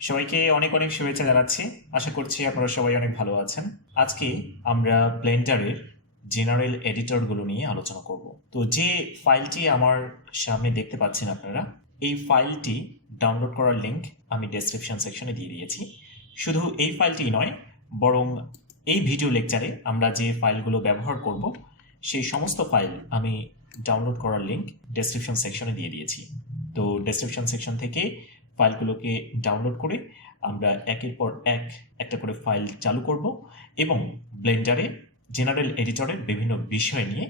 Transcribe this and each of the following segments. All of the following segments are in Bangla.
সবাইকে অনেক অনেক শুভেচ্ছা জানাচ্ছি। আশা করছি আপনারা সবাই অনেক ভালো আছেন। আজকে আমরা ব্লেন্ডারের জেনারেল এডিটরগুলো নিয়ে আলোচনা করব। তো যে ফাইলটি আমার সামনে দেখতে পাচ্ছেন আপনারা, এই ফাইলটি ডাউনলোড করার লিঙ্ক আমি ডেসক্রিপশন সেকশনে দিয়ে দিয়েছি। শুধু এই ফাইলটি নয়, বরং এই ভিডিও লেকচারে আমরা যে ফাইলগুলো ব্যবহার করব সেই সমস্ত ফাইল আমি ডাউনলোড করার লিঙ্ক ডেসক্রিপশন সেকশনে দিয়ে দিয়েছি। তো ডেসক্রিপশন সেকশন থেকে ফাইলগুলোকে ডাউনলোড করে আমরা একের পর এক একটা করে ফাইল চালু করব এবং ব্লেন্ডারে জেনারেল এডিটরের বিভিন্ন বিষয় নিয়ে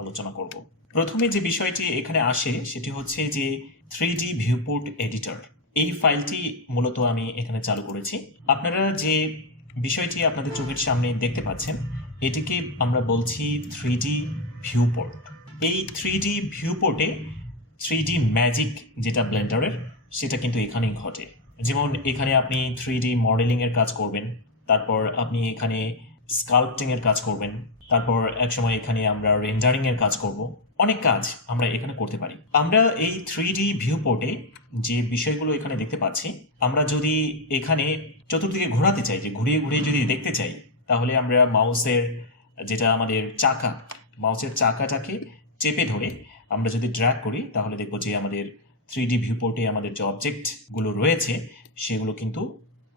আলোচনা করব। প্রথমে যে বিষয়টি এখানে আসে সেটি হচ্ছে যে 3D ভিউপোর্ট এডিটর। এই ফাইলটি মূলত আমি এখানে চালু করেছি। আপনারা যে বিষয়টি আপনাদের চোখের সামনে দেখতে পাচ্ছেন, এটিকে আমরা বলছি 3D ভিউপোর্ট। এই 3D ভিউপোর্টে 3D ম্যাজিক যেটা ব্লেন্ডারের, সেটা কিন্তু এখানেই ঘটে। যেমন এখানে আপনি 3D মডেলিংয়ের কাজ করবেন, তারপর আপনি এখানে স্কাল্পটিংয়ের কাজ করবেন, তারপর একসময় এখানে আমরা রেন্ডারিংয়ের কাজ করব। অনেক কাজ আমরা এখানে করতে পারি। আমরা এই 3D ভিউপোর্টে যে বিষয়গুলো এখানে দেখতে পাচ্ছি, আমরা যদি এখানে চতুর্দিকে ঘোরাতে চাই, যে ঘুরিয়ে ঘুরিয়ে যদি দেখতে চাই, তাহলে আমরা মাউসের যেটা আমাদের চাকা, মাউসের চাকাটাকে চেপে ধরে আমরা যদি ড্র্যাগ করি, তাহলে দেখবো যে আমাদের 3D ভিউপোর্টে আমাদের যে অবজেক্টগুলো রয়েছে সেগুলো কিন্তু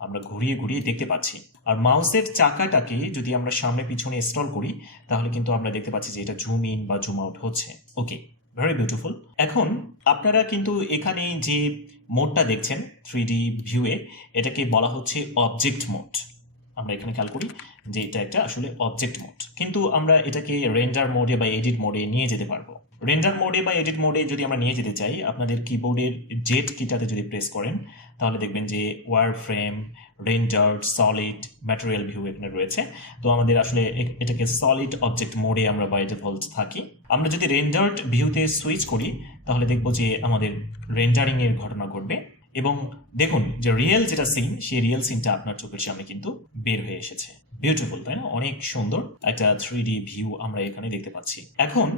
আমরা ঘুরিয়ে ঘুরিয়ে দেখতে পাচ্ছি। আর মাউসের চাকাটাকে যদি আমরা সামনে পিছনে স্ক্রল করি, তাহলে কিন্তু আমরা দেখতে পাচ্ছি যে এটা জুম ইন বা জুম আউট হচ্ছে। ওকে, ভেরি বিউটিফুল। এখন আপনারা কিন্তু এখানে যে মোডটা দেখছেন 3D ভিউয়ে, এটাকে বলা হচ্ছে অবজেক্ট মোড। আমরা এখানে খেয়াল করি যে এটা একটা আসলে অবজেক্ট মোড, কিন্তু আমরা এটাকে রেন্ডার মোডে বা এডিট মোডে নিয়ে যেতে পারবো। রেন্ডার মোডে বা এডিট মোডে যদি আমরা নিয়ে যেতে চাই, আপনাদের কিবোর্ডের জেড কিটাতে যদি প্রেস করেন, তাহলে দেখবেন যে wireframe, rendered, solid, material view এখানে রয়েছে। তো আমাদের আসলে এটাকে সলিড অবজেক্ট মোডে আমরা বাই ডিফল্ট থাকি। আমরা যদি রেন্ডার্ড ভিউতে সুইচ করি, তাহলে দেখবো যে আমাদের রেন্ডারিং এর ঘটনা ঘটবে এবং দেখুন যে রিয়েল যেটা সিন, সেই রিয়েল সিনটা আপনার চোখের সামনে কিন্তু বের হয়ে এসেছে। বিউটিফুল, তাই না? অনেক সুন্দর একটা 3D ভিউ আমরা এখানে দেখতে পাচ্ছি। এখন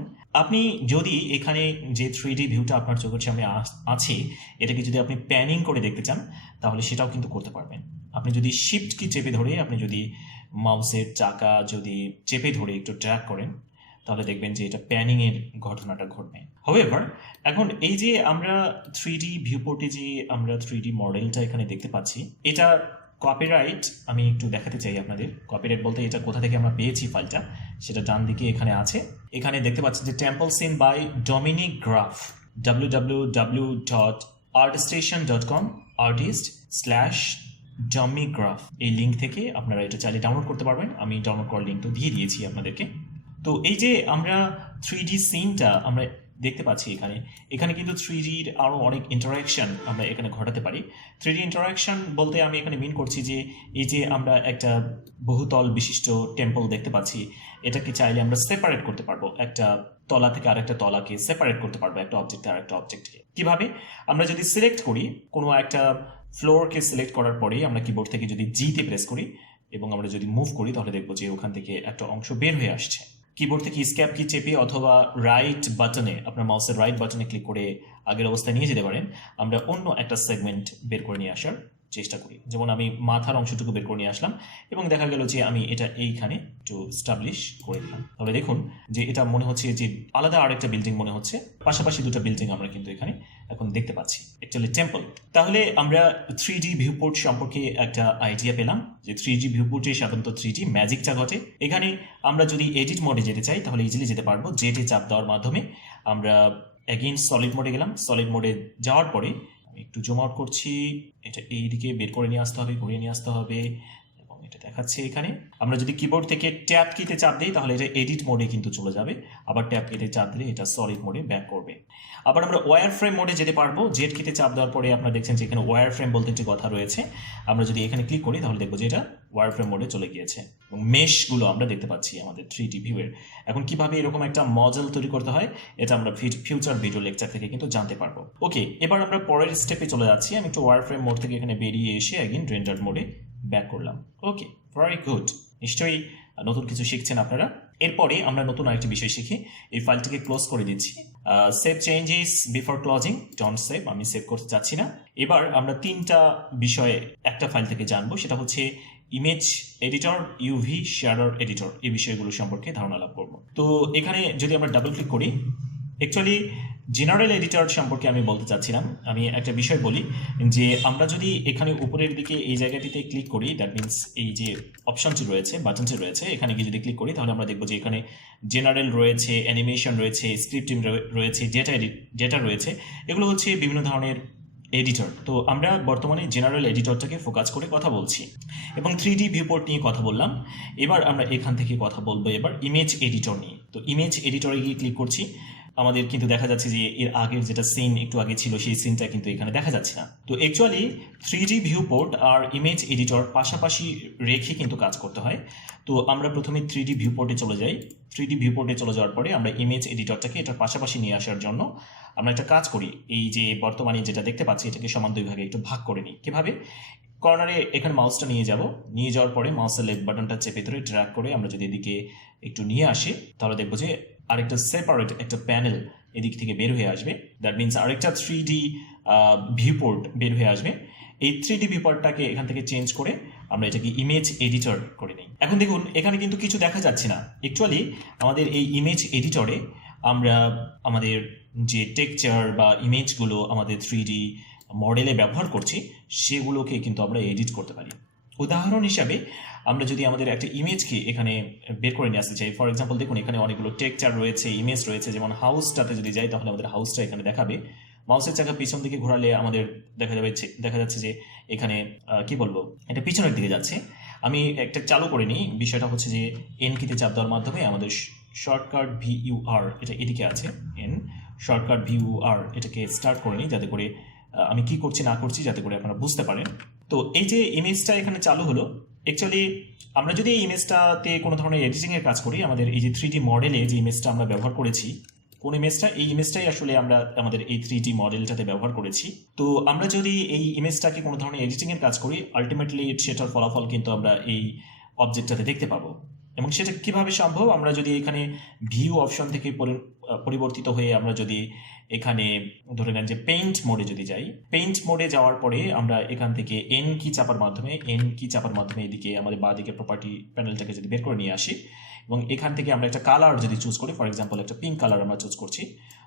আপনি যদি এখানে যে 3D ভিউটা আপনার চোখের সামনে আছে, এটাকে যদি আপনি প্যানিং করে দেখতে চান, তাহলে সেটাও কিন্তু করতে পারবেন। আপনি যদি শিফট কি চেপে ধরে, আপনি যদি মাউসের চাকা যদি চেপে ধরে একটু ড্র্যাগ করেন, তাহলে দেখবেন যে এটা প্যানিং এর ঘটনাটা ঘটবে। হাউএভার, এখন এই যে আমরা 3D ভিউপোর্টে যে আমরা 3D মডেলটা এখানে দেখতে পাচ্ছি, এটা কপিরাইট আমি একটু দেখাতে চাই আপনাদের। কপিরাইট বলতে এটা কোথা থেকে আমরা পেয়েছি ফাইলটা, সেটা ডান দিকে এখানে আছে। এখানে দেখতে পাচ্ছি যে temple scene by Dominic Graf, www.artstation.com artist/ডমিগ্রাফ। এই লিঙ্ক থেকে আপনারা এটা চাইলে ডাউনলোড করতে পারবেন। আমি ডাউনলোড করার লিঙ্ক তো দিয়ে দিয়েছি আপনাদেরকে। তো এই যে আমরা 3D সিনটা আমরা দেখতে পাচ্ছি এখানে কিন্তু 3Dর আরও অনেক ইন্টারাকশন আমরা এখানে ঘটাতে পারি। 3D ইন্টারাকশন বলতে আমি এখানে মিন করছি যে এই যে আমরা একটা বহুতল বিশিষ্ট টেম্পল দেখতে পাচ্ছি, এটাকে চাইলে আমরা সেপারেট করতে পারবো। একটা তলা থেকে আরেকটা তলাকে সেপারেট করতে পারবো, একটা অবজেক্ট আর একটা অবজেক্টকে। কিভাবে? আমরা যদি সিলেক্ট করি, কোনো একটা ফ্লোরকে সিলেক্ট করার পরেই আমরা কিবোর্ড থেকে যদি জিতে প্রেস করি এবং আমরা যদি মুভ করি, তাহলে দেখবো যে ওখান থেকে একটা অংশ বের হয়ে আসছে। কিবোর্ড থেকে স্ক্যাপ কি চেপে অথবা রাইট বাটনে, আপনার মাউসের রাইট বাটনে ক্লিক করে আগের অবস্থায় নিয়ে যেতে পারেন। আমরা অন্য একটা সেগমেন্ট বের করে নিয়ে আসার চেষ্টা করি। যেমন আমি মাথার অংশটুকু বের করে নিয়ে আসলাম এবং দেখা গেল যে আমি এটা এইখানে একটু স্টাবলিশ করে দিলাম। তাহলে দেখুন যে এটা মনে হচ্ছে যে আলাদা আরেকটা বিল্ডিং মনে হচ্ছে, পাশাপাশি দুটো বিল্ডিং আমরা কিন্তু এখানে এখন দেখতে পাচ্ছি, অ্যাকচুয়ালি টেম্পল। তাহলে আমরা 3D ভিউপোর্ট সম্পর্কে একটা আইডিয়া পেলাম যে 3D ভিউপোর্টে সাধারণত 3D ম্যাজিকটা ঘটে। এখানে আমরা যদি এডিট মোডে যেতে চাই, তাহলে ইজিলি যেতে পারবো। জেটে চাপ দেওয়ার মাধ্যমে আমরা অ্যাগেইন সলিড মোডে গেলাম। সলিড মোডে যাওয়ার পরে আমি একটু জুম আউট করছি, এটা এইদিকে বের করে নিয়ে আসতে হবে, ঘুরিয়ে নিয়ে আসতে হবে এবং এটা দেখাচ্ছে এখানে। আমরা যদি কিবোর্ড থেকে ট্যাব কিতে চাপ দিই, তাহলে এটা এডিট মোডে কিন্তু চলে যাবে। আবার ট্যাব কিতে চাপ দিলে এটা সলিড মোডে ব্যাক করবে। আবার আমরা ওয়্যার ফ্রেম মোডে যেতে পারবো। জেড কিতে চাপ দেওয়ার পরে আপনারা দেখছেন যে এখানে ওয়্যার ফ্রেম বলতে একটি কথা রয়েছে। আমরা যদি এখানে ক্লিক করি, তাহলে দেখবো যে এটা ওয়্যার ফ্রেম মোডে চলে গিয়েছে এবং মেশগুলো আমরা দেখতে পাচ্ছি আমাদের 3D ভিউয়ের। এখন কিভাবে এরকম একটা মডেল তৈরি করতে হয়, এটা আমরা ফিউচার ভিডিও লেকচার থেকে কিন্তু জানতে পারবো। ওকে, এবার আমরা পরের স্টেপে চলে যাচ্ছি। আমি একটু ওয়্যার ফ্রেম মোড থেকে এখানে বেরিয়ে এসে এগেইন রেন্ডার মোডে ব্যাক করলাম। ওকে, ভেরি গুড। নিশ্চয়ই নতুন কিছু শিখছেন আপনারা। এরপরে আমরা নতুন আরেকটি বিষয় শিখি। এই ফাইলটিকে ক্লোজ করে দিচ্ছি। Save changes before closing, don't save, আমি সেভ করতে চাচ্ছি না। এবার আমরা তিনটা বিষয়ে একটা ফাইল থেকে জানবো, সেটা হচ্ছে image editor, UV shadow editor, এই বিষয়গুলো সম্পর্কে ধারণা লাভ করবো। তো এখানে যদি আমরা ডাবল ক্লিক করি, অ্যাকচুয়ালি জেনারেল এডিটর সম্পর্কে আমি বলতে চাচ্ছিলাম। আমি একটা বিষয় বলি যে আমরা যদি এখানে উপরের দিকে এই জায়গাটিতে ক্লিক করি, দ্যাট মিনস এই যে অপশনটি রয়েছে, বাটনটি রয়েছে, এখানে গিয়ে যদি ক্লিক করি তাহলে আমরা দেখবো যে এখানে জেনারেল রয়েছে, অ্যানিমেশন রয়েছে, স্ক্রিপ্টিং রয়েছে, ডেটা রয়েছে। এগুলো হচ্ছে বিভিন্ন ধরনের এডিটর। তো আমরা বর্তমানে জেনারেল এডিটরটাকে ফোকাস করে কথা বলছি এবং 3D ভিউপোর্ট নিয়ে কথা বললাম। এবার আমরা এখান থেকে কথা বলবো এবার ইমেজ এডিটর নিয়ে। তো ইমেজ এডিটরে গিয়ে ক্লিক করছি, আমাদের কিন্তু দেখা যাচ্ছে যে এর আগের যেটা সিন একটু আগে ছিল সেই সিনটা কিন্তু এখানে দেখা যাচ্ছে না। তো অ্যাকচুয়ালি 3D ভিউপোর্ট আর ইমেজ এডিটর পাশাপাশি রেখে কিন্তু কাজ করতে হয়। তো আমরা প্রথমে 3D ভিউপোর্টে চলে যাই। 3D ভিউপোর্টে চলে যাওয়ার পরে আমরা ইমেজ এডিটরটাকে এটার পাশাপাশি নিয়ে আসার জন্য আমরা একটা কাজ করি, এই যে বর্তমানে যেটা দেখতে পাচ্ছি এটাকে সমান দুই ভাগে একটু ভাগ করে নিই। কিভাবে? কর্নারে এখানে মাউসটা নিয়ে যাব, নিয়ে যাওয়ার পরে মাউসের লেফট বাটনটা চেপে ধরে ড্র্যাগ করে আমরা যদি এদিকে একটু নিয়ে আসি তাহলে দেখবো যে আরেকটা সেপারেট একটা প্যানেল এদিক থেকে বের হয়ে আসবে। দ্যাট মিনস আরেকটা 3D ভিউপোর্ট বের হয়ে আসবে। এই 3D ভিউপোর্টটাকে এখান থেকে চেঞ্জ করে আমরা এটাকে ইমেজ এডিটর করে নিই। এখন দেখুন এখানে কিন্তু কিছু দেখা যাচ্ছে না। অ্যাকচুয়ালি আমাদের এই ইমেজ এডিটরে আমরা আমাদের যে টেক্সচার বা ইমেজগুলো আমাদের 3D মডেলে ব্যবহার করছি সেগুলোকে কিন্তু আমরা এডিট করতে পারি। উদাহরণ হিসাবে আমরা যদি আমাদের একটা ইমেজকে এখানে বের করে নিয়ে আসতে চাই, ফর এক্সাম্পল দেখুন এখানে অনেকগুলো টেক্সচার রয়েছে, ইমেজ রয়েছে। যেমন হাউসটাতে যদি যাই তাহলে আমাদের হাউসটা এখানে দেখাবে। মাউসের চাকা পিছন দিকে ঘোরালে আমাদের দেখা যাচ্ছে যে এখানে কি বলবো, এটা পিছনের দিকে যাচ্ছে। আমি একটা চালু করে নিই। বিষয়টা হচ্ছে যে এন কিতে চাপ দেওয়ার মাধ্যমে আমাদের শর্টকাট VUR এটা এদিকে আছে, এন শর্টকাট VUR এটাকে স্টার্ট করে নিই যাতে করে আমি কি করছি না করছি যাতে করে আপনারা বুঝতে পারেন। তো এই যে ইমেজটা এখানে চালু হলো, অ্যাকচুয়ালি আমরা যদি এই ইমেজটাতে কোনো ধরনের এডিটিংয়ের কাজ করি, আমাদের এই যে 3D মডেলে যে ইমেজটা আমরা ব্যবহার করেছি, কোন ইমেজটা, এই ইমেজটাই আসলে আমরা আমাদের এই 3D মডেলটাতে ব্যবহার করেছি। তো আমরা যদি এই ইমেজটাকে কোনো ধরনের এডিটিংয়ের কাজ করি, আলটিমেটলি সেটার ফলাফল কিন্তু আমরা এই অবজেক্টটাতে দেখতে পাবো। এবং সেটা কিভাবে সম্ভব? আমরা যদি এখানে ভিউ অপশন থেকে পরিবর্তিত হয়ে আমরা যদি এখানে ধরে নেন যে পেইন্ট মোডে যদি যাই, পেইন্ট মোডে যাওয়ার পরে আমরা এখান থেকে এন কি চাপার মাধ্যমে এদিকে আমাদের বাঁ দিকে প্রপার্টি প্যানেলটাকে যদি বের করে নিয়ে আসি এবং এখান থেকে আমরা একটা কালার যদি চুজ করি, ফর এক্সাম্পল একটা পিঙ্ক কালার আমরা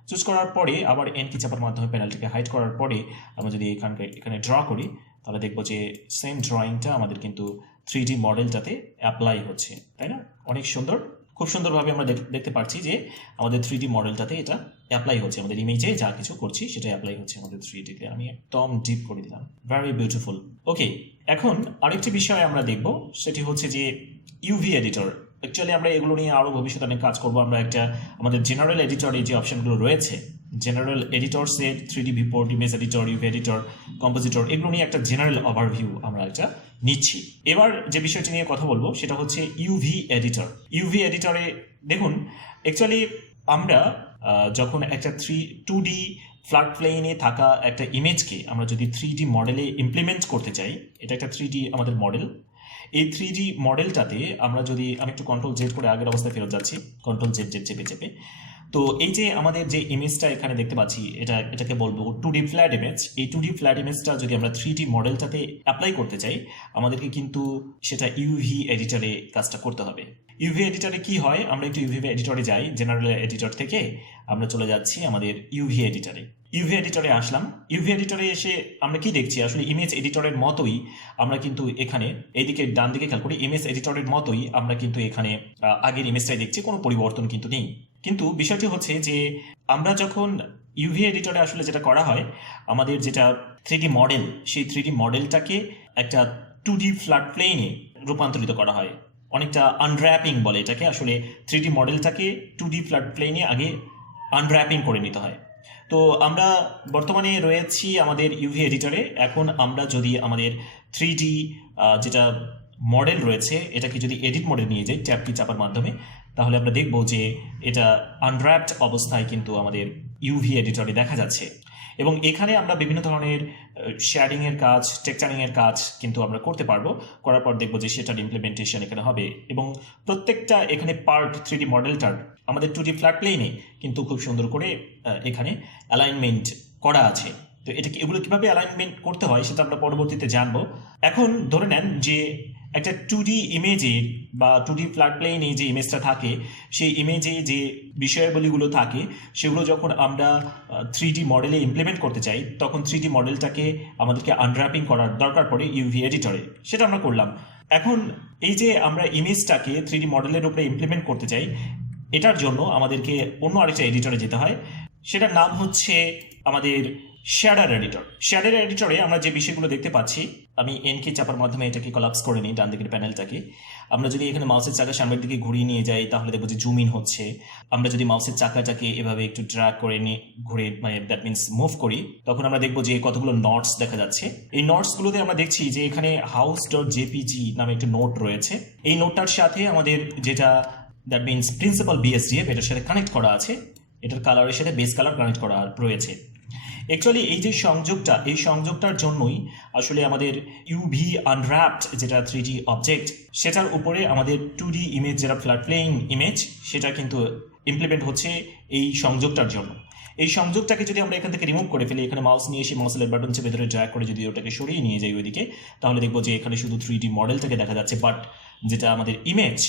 চুজ করার পরে আবার এন কি চাপার মাধ্যমে প্যানেলটাকে হাইড করার পরে আমরা যদি এখানে ড্র করি তাহলে দেখবো যে সেম ড্রয়িংটা আমাদের কিন্তু 3D মডেলটাতে অ্যাপ্লাই হচ্ছে, তাই না? অনেক সুন্দর, খুব সুন্দরভাবে আমরা দেখতে পাচ্ছি যে আমাদের 3D মডেলটাতে এটা অ্যাপ্লাই হচ্ছে। আমাদের ইমেজে যা কিছু করছি সেটা অ্যাপ্লাই হচ্ছে আমাদের 3Dতে। আমি একদম ডিপ করে দিলাম, ভেরি বিউটিফুল। ওকে, এখন আরেকটি বিষয় আমরা দেখব, সেটি হচ্ছে যে ইউভি এডিটর। অ্যাকচুয়ালি আমরা এগুলো নিয়ে আরও ভবিষ্যতে অনেক কাজ করবো। আমরা একটা আমাদের জেনারেল এডিটরে যে অপশনগুলো রয়েছে, general editor set, 3D viewport, image editor, UV editor, compositor, এগুলো নিয়ে একটা জেনারেল ওভারভিউ আমরা একটা নিচ্ছি। এবার যে বিষয়টি নিয়ে কথা বলবো সেটা হচ্ছে ইউভি এডিটর। ইউভি এডিটরে দেখুন অ্যাকচুয়ালি আমরা যখন একটা 2D ফ্ল্যাট প্লেনে থাকা একটা ইমেজকে আমরা যদি 3D মডেলে ইমপ্লিমেন্ট করতে চাই, এটা একটা 3D আমাদের মডেল। এই 3D মডেলটাতে আমরা যদি, আমি একটু কন্ট্রোল জেড করে আগের অবস্থায় ফেরত যাচ্ছি, কন্ট্রোল জেড চেপে। তো এই যে আমাদের যে ইমেজটা এখানে দেখতে পাচ্ছি এটাকে বলবো 2D ফ্ল্যাট ইমেজ। এই 2D ফ্ল্যাট ইমেজটা যদি আমরা 3D মডেলটাতে অ্যাপ্লাই করতে চাই আমাদেরকে কিন্তু সেটা ইউভি এডিটরে কাজটা করতে হবে। ইউভি এডিটরে কি হয়, আমরা একটু ইউভি এডিটরে যাই, জেনারেল এডিটর থেকে আমরা চলে যাচ্ছি আমাদের ইউভি এডিটরে। ইউভি এডিটরে আসলাম। ইউভি এডিটরে এসে আমরা কি দেখছি, আসলে ইমেজ এডিটরের মতোই আমরা কিন্তু এখানে এইদিকে ডান দিকে খেয়াল করি, ইমেজ এডিটরের মতোই আমরা কিন্তু এখানে আগের ইমেজটাই দেখছি, কোনো পরিবর্তন কিন্তু নেই। কিন্তু বিষয়টি হচ্ছে যে আমরা যখন ইউভি এডিটরে আসলে যেটা করা হয়, আমাদের যেটা 3D মডেল, সেই 3D মডেলটাকে একটা 2D ফ্ল্যাট প্লেনে রূপান্তরিত করা হয়। অনেকটা আনর্যাপিং বলে এটাকে। আসলে 3D মডেলটাকে 2D ফ্ল্যাট প্লেনে আগে আনর্যাপিং করে নিতে হয়। তো আমরা বর্তমানে রয়েছি আমাদের ইউভি এডিটরে। এখন আমরা যদি আমাদের 3D যেটা মডেল রয়েছে এটাকে যদি এডিট মোডে নিয়ে যাই ট্যাব কি চাপার মাধ্যমে, তাহলে আমরা দেখব যে এটা আনর্যাপড অবস্থায় কিন্তু আমাদের ইউভি এডিটরে দেখা যাচ্ছে। এবং এখানে আমরা বিভিন্ন ধরনের শেয়ারিংয়ের কাজ, টেক্সচারিংয়ের কাজ কিন্তু আমরা করতে পারবো। করার পর দেখবো যে সেটার ইমপ্লিমেন্টেশন এখানে হবে এবং প্রত্যেকটা এখানে পার্ট 3D মডেলটার আমাদের 2D ফ্ল্যাট প্লেনে কিন্তু খুব সুন্দর করে এখানে অ্যালাইনমেন্ট করা আছে। তো এটাকে এগুলো কীভাবে অ্যালাইনমেন্ট করতে হয় সেটা আমরা পরবর্তীতে জানবো। এখন ধরে নেন যে একটা 2D ইমেজের বা 2D ফ্ল্যাট প্লেনে যে ইমেজটা থাকে, সেই ইমেজে যে বিষয়াবলীগুলো থাকে সেগুলো যখন আমরা 3D মডেলে ইমপ্লিমেন্ট করতে চাই, তখন 3D মডেলটাকে আমাদেরকে আনর্যাপিং করার দরকার পড়ে ইউভি এডিটরে। সেটা আমরা করলাম। এখন এই যে আমরা ইমেজটাকে 3D মডেলের উপরে ইমপ্লিমেন্ট করতে চাই, এটার জন্য আমাদেরকে অন্য আরেকটা এডিটরে যেতে হয়। সেটার নাম হচ্ছে আমাদের শ্যাডার এডিটর। শ্যাডার এডিটরে আমরা যে বিষয়গুলো দেখতে পাচ্ছি, আমি এনকে চাপার মাধ্যমে এটাকে কলাপস করে নিই ডান দিকের প্যানেলটাকে। আমরা যদি এখানে মাউসের চাকা সামনের দিকে ঘুরিয়ে নিয়ে যাই তাহলে দেখবো যে জুম ইন হচ্ছে। আমরা যদি মাউসের চাকাটাকে এভাবে একটু ড্র্যাগ করে নিয়ে ঘুরে, মানে দ্যাট মিনস মুভ করি, তখন আমরা দেখবো যে কতগুলো নোটস দেখা যাচ্ছে। এই নোটসগুলোতে আমরা দেখছি যে এখানে house.jpg নামে একটি নোট রয়েছে। এই নোটটার সাথে আমাদের যেটা দ্যাট মিনস প্রিন্সিপাল বিএসডিএফ এটার সাথে কানেক্ট করা আছে, এটার কালারের সাথে বেস কালার কানেক্ট করা রয়েছে। অ্যাকচুয়ালি এই যে সংযোগটা, এই সংযোগটার জন্যই আসলে আমাদের ইউভি আনর্যাপড যেটা 3D অবজেক্ট, সেটার উপরে আমাদের 2D ইমেজ যেটা ফ্ল্যাট প্লেইং ইমেজ, সেটা কিন্তু ইমপ্লিমেন্ট হচ্ছে এই সংযোগটার জন্য। এই সংযোগটাকে যদি আমরা এখান থেকে রিমুভ করে ফেলি, এখানে মাউস নিয়ে এসে মাউসের বাটন চেপে ধরে ড্র্যাগ করে যদি ওটাকে সরিয়ে নিয়ে যাই ওইদিকে, তাহলে দেখবো যে এখানে শুধু 3D মডেলটাকে দেখা যাচ্ছে, বাট যেটা আমাদের ইমেজ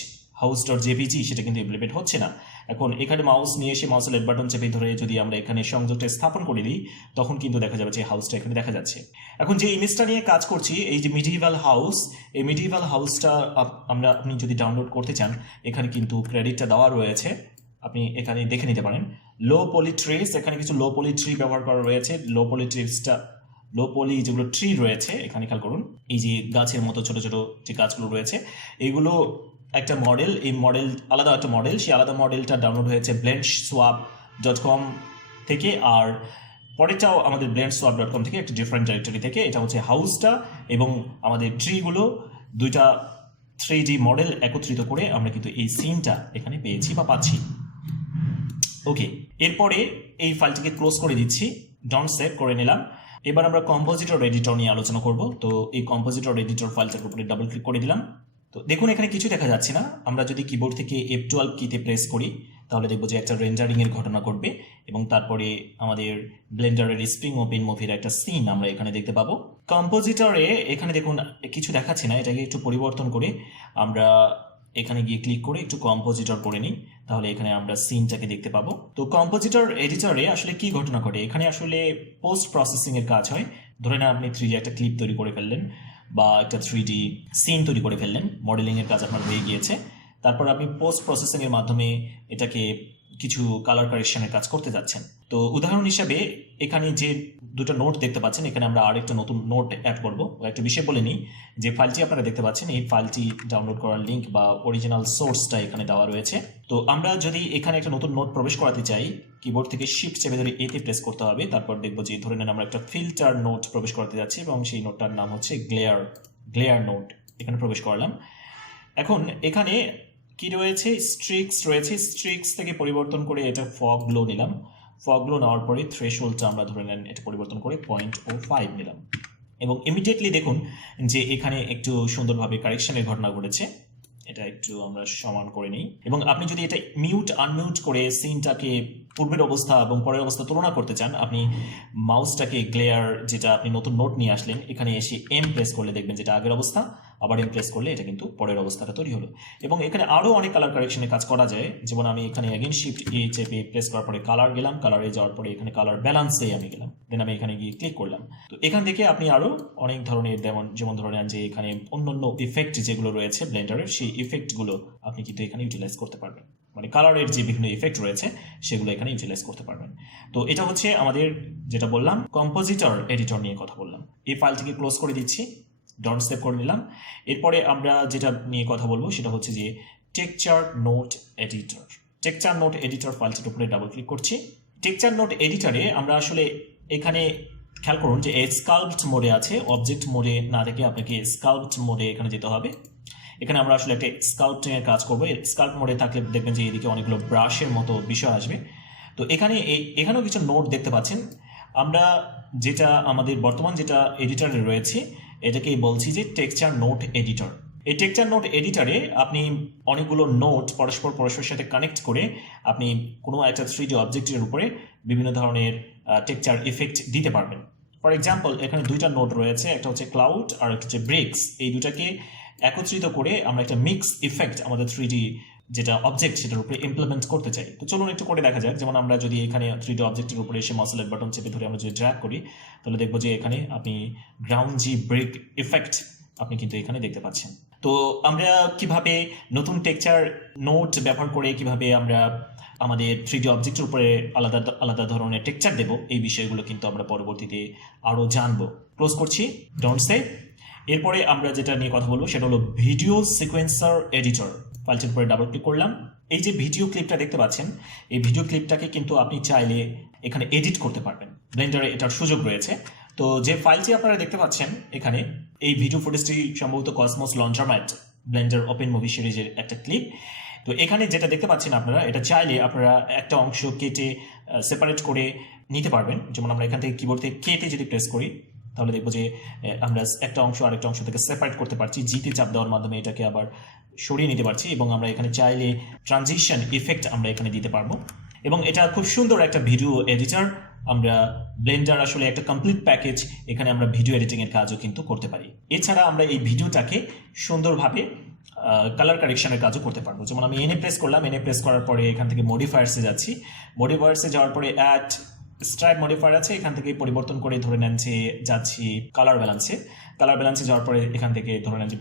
house.jpg সেটা কিন্তু ইমপ্লিমেন্ট হচ্ছে না। এখন এখানে মাউস নিয়ে এসে মাউসের লেফট বাটন চেপে ধরে যদি আমরা এখানে সংযোগটা স্থাপন করে দিই, তখন কিন্তু দেখা যাবে যে হাউসটা এখানে দেখা যাচ্ছে। এখন যে ইমেজটা নিয়ে কাজ করছি, এই যে মিডিভাল হাউস, এই মিডিভাল হাউসটা আপনি যদি ডাউনলোড করতে চান, এখানে কিন্তু ক্রেডিটটা দেওয়া রয়েছে, আপনি এখানে দেখে নিতে পারেন। লো পলি ট্রিস, এখানে কিছু লো পলি ট্রি ব্যবহার করা রয়েছে। লো পলি ট্রিসটা, লো পলি যেগুলো ট্রি রয়েছে এখানে খেয়াল করুন, এই যে গাছের মতো ছোট ছোট যে গাছগুলো রয়েছে, এইগুলো একটা মডেল। এই মডেল আলাদা একটা মডেল, সেই আলাদা মডেলটা ডাউনলোড হয়েছে blendswap.com থেকে, আর পরেরটাও আমাদের blendswap.com থেকে, একটা ডিফারেন্ট ডাইরেক্টরি থেকে। এটা হচ্ছে হাউসটা এবং আমাদের ট্রিগুলো, দুইটা 3D মডেল একত্রিত করে আমরা কিন্তু এই সিনটা এখানে পেয়েছি বা পাচ্ছি। ওকে, এরপরে এই ফাইলটিকে ক্লোজ করে দিচ্ছি, ডন সেভ করে নিলাম। এবার আমরা কম্পোজিটর এডিটর নিয়ে আলোচনা করব। তো এই কম্পোজিটর এডিটর ফাইলটার উপরে ডাবল ক্লিক করে দিলাম। তো দেখুন এখানে কিছু দেখা যাচ্ছে না। আমরা যদি কিবোর্ড থেকে F12 কিতে প্রেস করি তাহলে দেখবো যে একটা রেন্ডারিং এর ঘটনা ঘটবে এবং তারপরে আমাদের ব্লেন্ডারের স্প্রিং ওপেন মুভির একটা সিন আমরা এখানে দেখতে পাবো। কম্পোজিটরে এখানে দেখুন কিছু দেখাচ্ছে না, এটাকে একটু পরিবর্তন করে আমরা এখানে গিয়ে ক্লিক করে একটু কম্পোজিটর করে নিই, তাহলে এখানে আমরা সিনটাকে দেখতে পাবো। তো কম্পোজিটর এডিটরে আসলে কি ঘটনা ঘটে, এখানে আসলে পোস্ট প্রসেসিং এর কাজ হয়। ধরে না আপনি 3D একটা ক্লিপ তৈরি করে ফেললেন বা একটা 3D সিন তৈরি করে ফেললেন, মডেলিং এর কাজ আপনার হয়ে গিয়েছে, তারপর আপনি পোস্ট প্রসেসিং এর মাধ্যমে এটাকে কিছু কালার কারেকশনের কাজ করতে যাচ্ছেন। তো উদাহরণ হিসাবে এখানে যে দুটো নোট দেখতে পাচ্ছেন, এখানে আমরা আরেকটা নতুন নোট অ্যাড করব। একটা বিষয় বলে নিই, যে ফাইলটি আপনারা দেখতে পাচ্ছেন, এই ফাইলটি ডাউনলোড করার লিঙ্ক বা অরিজিনাল সোর্সটা এখানে দেওয়া রয়েছে। তো আমরা যদি এখানে একটা নতুন নোট প্রবেশ করাতে চাই, কিবোর্ড থেকে শিফট চেপে ধরে এতে প্রেস করতে হবে। তারপর দেখবো যে ধরে নেন আমরা একটা ফিল্টার নোট প্রবেশ করাতে যাচ্ছি এবং সেই নোটটার নাম হচ্ছে গ্লেয়ার নোট। এখানে প্রবেশ করলাম। এখন এখানে কি রয়েছে, স্ট্রিক্স রয়েছে। স্ট্রিক্স থেকে পরিবর্তন করে এটা ফগ গ্লো নিলাম। ফগ গ্লো নেওয়ার পরে থ্রেশহোল্ডটা আমরা ধরে নেন এটা পরিবর্তন করে 0.05 নিলাম এবং ইমিডিয়েটলি দেখুন যে এখানে একটু সুন্দরভাবে কারেকশনের ঘটনা ঘটেছে। এটা একটু আমরা সমান করে নিই এবং আপনি যদি এটা মিউট আনমিউট করে সিনটাকে পূর্বের অবস্থা এবং পরের অবস্থা তুলনা করতে চান, আপনি মাউসটাকে গ্লেয়ার, যেটা আপনি নতুন নোট নিয়ে আসলেন, এখানে এসে এম প্রেস করলে দেখবেন যেটা আগের অবস্থা, আবার এম প্রেস করলে এটা কিন্তু পরের অবস্থাটা তৈরি হলো। এবং এখানে আরও অনেক কালার কারেকশনের কাজ করা যায়, যেমন আমি এখানে অ্যাগেন শিফট এ চেপে প্রেস করার পরে কালার গেলাম, কালারে যাওয়ার পরে এখানে কালার ব্যালেন্সে আমি গেলাম, দেন আমি এখানে গিয়ে ক্লিক করলাম। তো এখান থেকে আপনি আরও অনেক ধরনের যেমন ধরে নেন যে এখানে অন্যান্য ইফেক্ট যেগুলো রয়েছে ব্লেন্ডারের, সেই ইফেক্টগুলো আপনি কিন্তু এখানে ইউটিলাইজ করতে পারবেন, মানে কালারের যে বিভিন্ন ইফেক্ট রয়েছে সেগুলো এখানে ইউটিলাইজ করতে পারবেন। তো এটা হচ্ছে আমাদের যেটা বললাম কম্পোজিটর এডিটর নিয়ে কথা বললাম। এই ফাইলটিকে ক্লোজ করে দিচ্ছি, ডন সেভ করে নিলাম। এরপরে আমরা যেটা নিয়ে কথা বলবো সেটা হচ্ছে যে texture note editor. Texture note editor ফাইলটির উপরে ডাবল ক্লিক করছি। টেক্সচার নোট এডিটরে আমরা আসলে এখানে খেয়াল করুন যে স্কাল্পড মোডে আছে, অবজেক্ট মোডে না থেকে আপনাকে স্কাল্পড মোডে এখানে যেতে হবে। এখানে আমরা আসলে একটা স্কাল্পটিং এর কাজ করবো। স্কাল্প মোডে থাকলে দেখবেন যে এদিকে অনেকগুলো ব্রাশের মতো বিষয় আসবে। তো এখানেও কিছু নোট দেখতে পাচ্ছেন। আমরা যেটা আমাদের বর্তমান যেটা এডিটরে রয়েছে এটাকেই বলছি যে টেক্সচার নোট এডিটর। এই টেক্সচার নোট এডিটরে আপনি অনেকগুলো নোট পরস্পরের সাথে কানেক্ট করে আপনি কোনো একটা 3D অবজেক্টের উপরে বিভিন্ন ধরনের টেক্সচার ইফেক্ট দিতে পারবেন। ফর এক্সাম্পল এখানে দুইটা নোট রয়েছে, একটা হচ্ছে ক্লাউড আর একটা হচ্ছে ব্রিক্স। এই দুটাকে একত্রিত করে আমরা একটা মিক্স ইফেক্ট আমাদের 3D যেটা অবজেক্ট সেটার উপরে ইমপ্লিমেন্ট করতে চাই। তো চলুন একটু করে দেখা যাক। যেমন আমরা যদি এখানে 3D অবজেক্টের উপরে এসে মাউসের বাটন চেপে ধরে আমরা যদি ড্র্যাগ করি তাহলে দেখবো যে এখানে আপনি গ্রাউন্ড জি ব্রিক ইফেক্ট আপনি কিন্তু এখানে দেখতে পাচ্ছেন। তো আমরা কিভাবে নতুন টেক্সচার নোট ব্যবহার করে কিভাবে আমরা আমাদের 3D অবজেক্টের উপরে আলাদা আলাদা ধরনের টেক্সচার দেব এই বিষয়গুলো কিন্তু আমরা পরবর্তীতে আরও জানবো। ক্লোজ করছি, ডোন্ট সেভ। এরপরে আমরা যেটা নিয়ে কথা বলবো সেটা হলো ভিডিও সিকোয়েন্সার এডিটর। ফাইলটির উপরে ডাবল ক্লিক করলাম। এই যে ভিডিও ক্লিপটা দেখতে পাচ্ছেন এই ভিডিও ক্লিপটাকে কিন্তু আপনি চাইলে এখানে এডিট করতে পারবেন। ব্লেন্ডারে এটার সুযোগ রয়েছে। তো যে ফাইলটি আপনারা দেখতে পাচ্ছেন এখানে এই ভিডিও ফুটেজটি সম্ভবত কসমোস লন্ড্রোম্যাট ব্লেন্ডার ওপেন মুভি সিরিজের একটা ক্লিপ। তো এখানে যেটা দেখতে পাচ্ছেন আপনারা এটা চাইলে আপনারা একটা অংশ কেটে সেপারেট করে নিতে পারবেন। যেমন আমরা এখান থেকে কিবোর্ড থেকে কেটে যদি প্রেস করি তাহলে দেখবো যে আমরা একটা অংশ আরেকটা অংশ থেকে সেপারেট করতে পারছি। জিতে চাপ দেওয়ার মাধ্যমে এটাকে আবার সরিয়ে নিতে পারছি এবং আমরা এখানে চাইলে ট্রানজিশন ইফেক্ট আমরা এখানে দিতে পারবো। এবং এটা খুব সুন্দর একটা ভিডিও এডিটর। আমরা ব্লেন্ডার আসলে একটা কমপ্লিট প্যাকেজ, এখানে আমরা ভিডিও এডিটিং এর কাজও কিন্তু করতে পারি। এছাড়া আমরা এই ভিডিওটাকে সুন্দরভাবে কালার কারেকশনের কাজও করতে পারবো। যেমন আমি এনে প্রেস করলাম, এনে প্রেস করার পরে এখান থেকে মডিফায়ার্সে যাচ্ছি। মডিফায়ার্সে যাওয়ার পরে অ্যাড স্ট্রাইপ মডিফায়ার আছে, এখান থেকে পরিবর্তন করে ধরে নেন যে যাচ্ছি কালার ব্যালেন্সে। কালার ব্যালেন্সে যাওয়ার পরে এখান থেকে ধরে নেন যে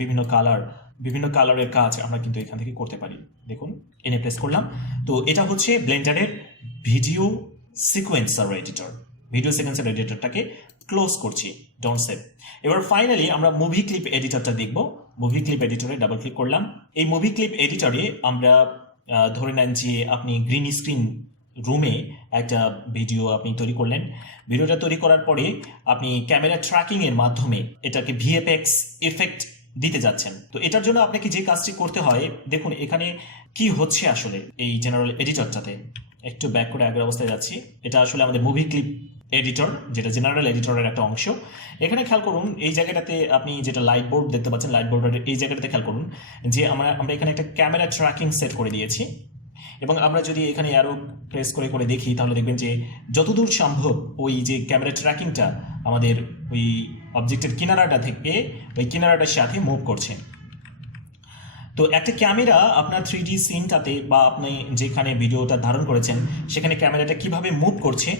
বিভিন্ন কালারের কাজ আমরা কিন্তু এখান থেকে করতে পারি। দেখুন এনে প্রেস করলাম। তো এটা হচ্ছে ব্লেন্ডারের video sequencer editor. Video sequencer এডিটরটাকে ক্লোজ করছি, ডোন্ট সেভ। এবার ফাইনালি আমরা মুভি ক্লিপ এডিটরটা দেখব। মুভি ক্লিপ এডিটরে ডাবল ক্লিক করলাম। এই মুভি ক্লিপ এডিটরে আমরা ধরে নেন যে আপনি গ্রিন স্ক্রিন রুমে একটা ভিডিও আপনি তৈরি করলেন। ভিডিওটা তৈরি করার পরে আপনি ক্যামেরা ট্র্যাকিং এর মাধ্যমে এটাকে ভিএফএক্স ইফেক্ট দিতে যাচ্ছেন। তো এটার জন্য আপনাকে যে কাজটি করতে হয় দেখুন এখানে কি হচ্ছে আসলে এই জেনারেল এডিটরটাতে। একটু ব্যাক করে আগের অবস্থায় যাচ্ছি। এটা আসলে আমাদের মুভি ক্লিপ এডিটর যেটা জেনারেল এডিটরের একটা অংশ। এখানে খেয়াল করুন এই জায়গাটাতে আপনি যেটা লাইট বোর্ড দেখতে পাচ্ছেন, লাইট বোর্ডের এই জায়গাটাতে খেয়াল করুন যে আমরা এখানে একটা ক্যামেরা ট্র্যাকিং সেট করে দিয়েছি। এবং আমরা যদি এখানে আরো প্রেস করে করে দেখি তাহলে দেখবেন যে যতদূর সম্ভব ওই যে ক্যামেরা ট্র্যাকিংটা আমাদের ওই অবজেক্টের কিনারাটা থেকে ওই কিনারাটার সাথে মুভ করছে। তো একটা ক্যামেরা আপনার 3D সিনটাতে বা আপনি যেখানে ভিডিওটা ধারণ করেছেন সেখানে ক্যামেরাটা কিভাবে মুভ করছে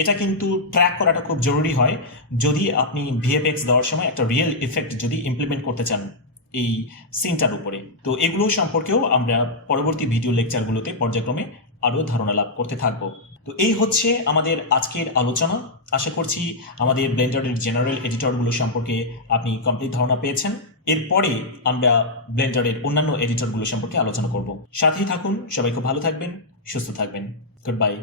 এটা কিন্তু ট্র্যাক করাটা খুব জরুরি হয় যদি আপনি ভিএফএক্স দেওয়ার সময় একটা রিয়েল ইফেক্ট যদি ইমপ্লিমেন্ট করতে চান এই সিনটার উপরে। তো এগুলো সম্পর্কেও আমরা পরবর্তী ভিডিও লেকচারগুলোতে পর্যায়ক্রমে আরও ধারণা লাভ করতে থাকবো। তো এই হচ্ছে আমাদের আজকের আলোচনা। আশা করছি আমাদের ব্লেন্ডারের জেনারেল এডিটরগুলো সম্পর্কে আপনি কমপ্লিট ধারণা পেয়েছেন। এরপরে আমরা ব্লেন্ডারের অন্যান্য এডিটরগুলো সম্পর্কে আলোচনা করব। সাথেই থাকুন, সবাই খুব ভালো থাকবেন, সুস্থ থাকবেন। Good bye.